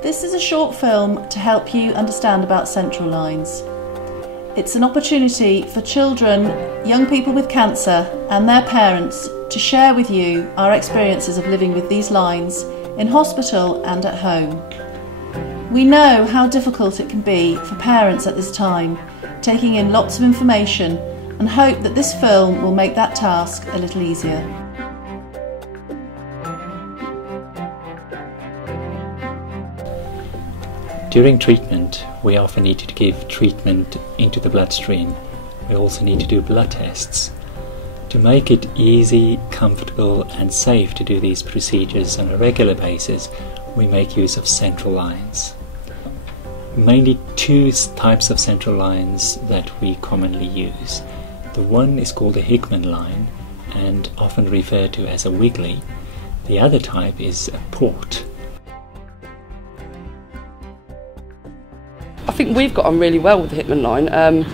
This is a short film to help you understand about central lines. It's an opportunity for children, young people with cancer and their parents to share with you our experiences of living with these lines in hospital and at home. We know how difficult it can be for parents at this time, taking in lots of information, and hope that this film will make that task a little easier. During treatment, we often need to give treatment into the bloodstream. We also need to do blood tests. To make it easy, comfortable and safe to do these procedures on a regular basis, we make use of central lines. Mainly two types of central lines that we commonly use. The one is called a Hickman line and often referred to as a wiggly. The other type is a port. I think we've got on really well with the Hickman line.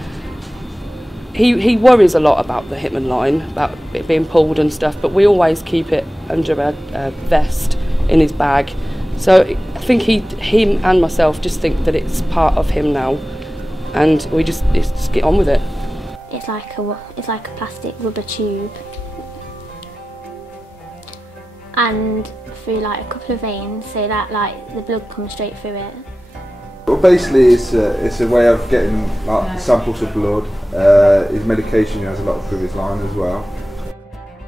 He worries a lot about the Hickman line, about it being pulled and stuff, but we always keep it under a vest in his bag. So I think him and myself just think that it's part of him now, and we just get on with it. It's like a plastic rubber tube, and through like a couple of veins, so that like the blood comes straight through it. Well, basically, it's a way of getting like samples of blood. His medication has a lot through his line as well.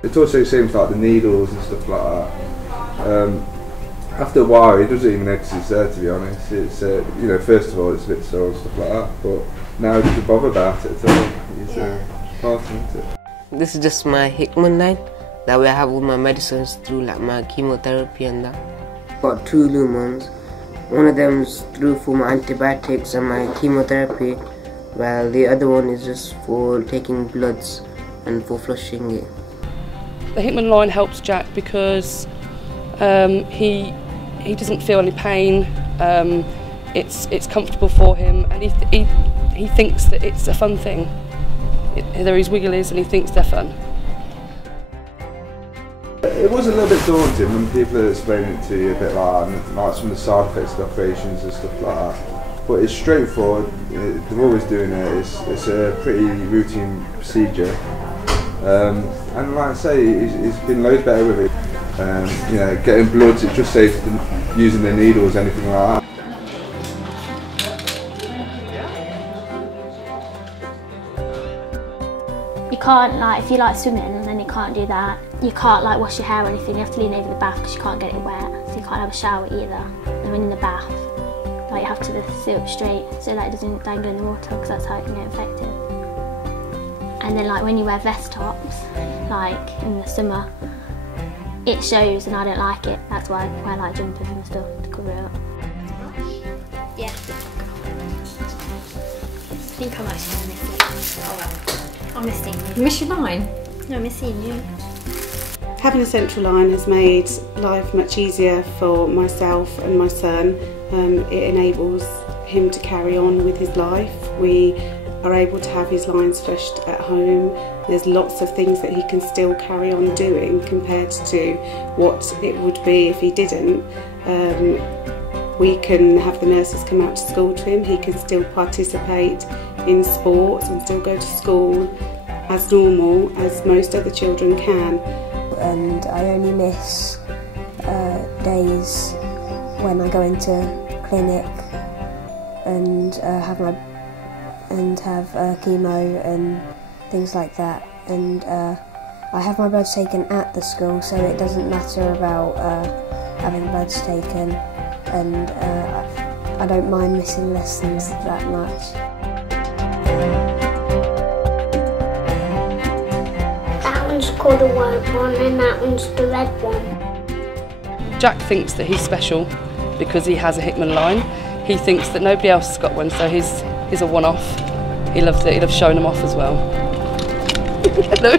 It also seems like the needles and stuff like that. After a while, he doesn't even notice it's there. To be honest, it's you know, first of all, it's a bit sore and stuff like that. But now he doesn't bother about it at all. He's part into it. This is just my Hickman line. That way I have all my medicines through, like my chemotherapy and that. Got 2 lumens. One of them is through for my antibiotics and my chemotherapy, while the other one is just for taking bloods and for flushing it. The Hickman line helps Jack because he doesn't feel any pain. It's comfortable for him, and he thinks that it's a fun thing. They're his wigglies, and he thinks they're fun. It was a little bit daunting when people are explaining it to you a bit like some of the side effects of operations and stuff like that. But it's straightforward. They're always doing it. It's a pretty routine procedure. And like I say, he's been loads better with it. You know, getting bloods, it just saves them using the needles, anything like that. You can't, like, if you like swimming, then you can't do that. You can't like wash your hair or anything. You have to lean over the bath because you can't get it wet. So you can't have a shower either. And when in the bath, like, you have to sit up straight so that it doesn't dangle in the water, because that's how it can get infected. And then like when you wear vest tops, like in the summer, it shows, and I don't like it. That's why I wear like jumpers and stuff to cover it up. Yeah. I think I'm actually missing. Oh well. I'm missing you. You miss your line? No, I'm missing you. Having a central line has made life much easier for myself and my son. It enables him to carry on with his life. We are able to have his lines flushed at home. There's lots of things that he can still carry on doing compared to what it would be if he didn't. We can have the nurses come out to school to him. He can still participate in sports and still go to school as normal as most other children can. And I only miss days when I go into clinic and have chemo and things like that. And I have my blood taken at the school, so it doesn't matter about having bloods taken, and I don't mind missing lessons that much. That one's called the white one and that one's the red one. Jack thinks that he's special because he has a Hickman line. He thinks that nobody else has got one, so he's a one-off. He loves it. He loves showing them off as well. Hello.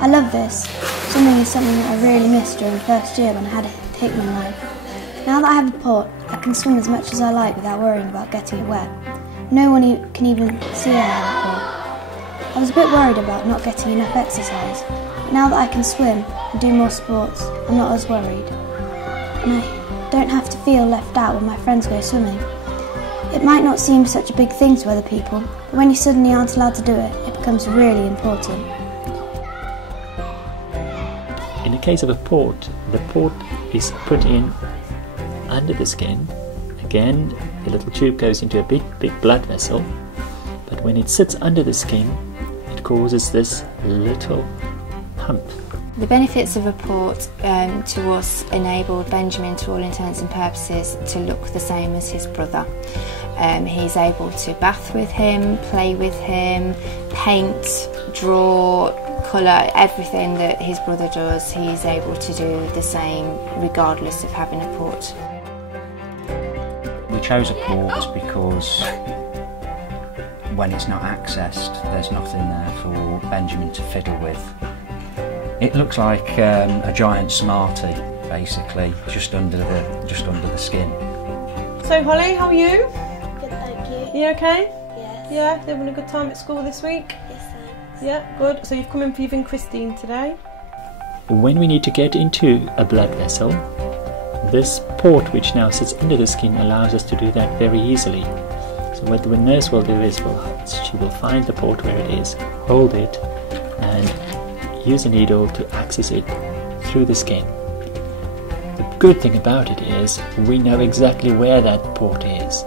I love this. Swimming is something that I really missed during first year when I had a Hickman line. Now that I have a port, can swim as much as I like without worrying about getting it wet. No one can even see a hair at all. I was a bit worried about not getting enough exercise, but now that I can swim and do more sports, I'm not as worried. And I don't have to feel left out when my friends go swimming. It might not seem such a big thing to other people, but when you suddenly aren't allowed to do it, it becomes really important. In the case of a port, the port is put in under the skin. Again, the little tube goes into a big blood vessel, but when it sits under the skin, it causes this little hump. The benefits of a port to us enabled Benjamin, to all intents and purposes, to look the same as his brother. He's able to bath with him, play with him, paint, draw, colour, everything that his brother does, he's able to do the same regardless of having a port. We chose a port because when it's not accessed, there's nothing there for Benjamin to fiddle with. It looks like a giant Smartie, basically, just under the skin. So Holly, how are you? Good, thank you. You okay? Yes. Yeah, you having a good time at school this week? Yes, thanks. Yeah, good. So you've come in for your Christine today? When we need to get into a blood vessel, this port which now sits under the skin allows us to do that very easily. So what the nurse will do is she will find the port where it is, hold it, and use a needle to access it through the skin. The good thing about it is we know exactly where that port is,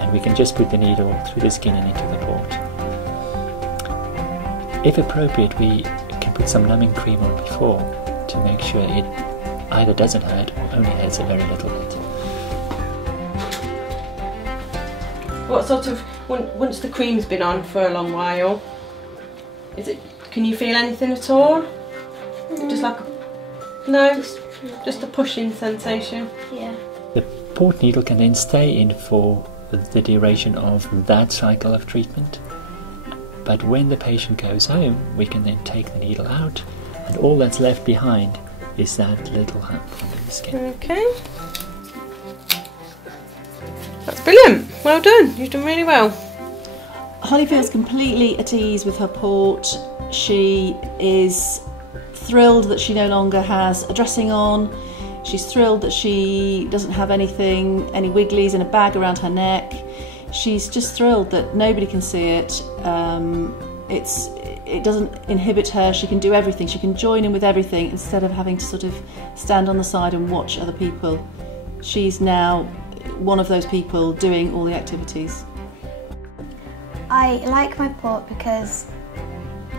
and we can just put the needle through the skin and into the port. If appropriate, we can put some numbing cream on before to make sure it either doesn't hurt or only hurts a very little bit. What sort of, once the cream's been on for a long while, can you feel anything at all? Just like just a pushing sensation? Yeah. The port needle can then stay in for the duration of that cycle of treatment, but when the patient goes home, we can then take the needle out, and all that's left behind is that little hump under the skin. Okay. That's brilliant. Well done. You've done really well. Holly feels completely at ease with her port. She is thrilled that she no longer has a dressing on. She's thrilled that she doesn't have any wigglies in a bag around her neck. She's just thrilled that nobody can see it. It doesn't inhibit her. She can do everything. She can join in with everything instead of having to sort of stand on the side and watch other people. She's now one of those people doing all the activities. I like my port because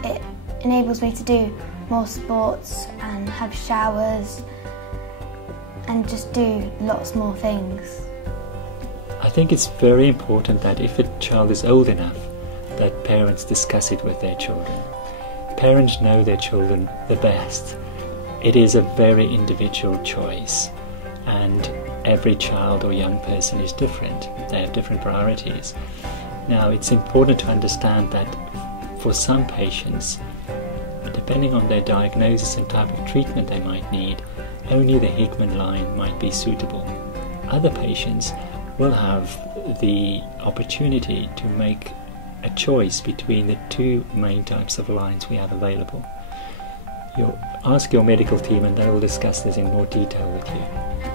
it enables me to do more sports and have showers and just do lots more things. I think it's very important that if a child is old enough, that parents discuss it with their children. Parents know their children the best. It is a very individual choice, and every child or young person is different. They have different priorities. Now, it's important to understand that for some patients, depending on their diagnosis and type of treatment they might need, only the Hickman line might be suitable. Other patients will have the opportunity to make a choice between the two main types of lines we have available. You'll ask your medical team and they will discuss this in more detail with you.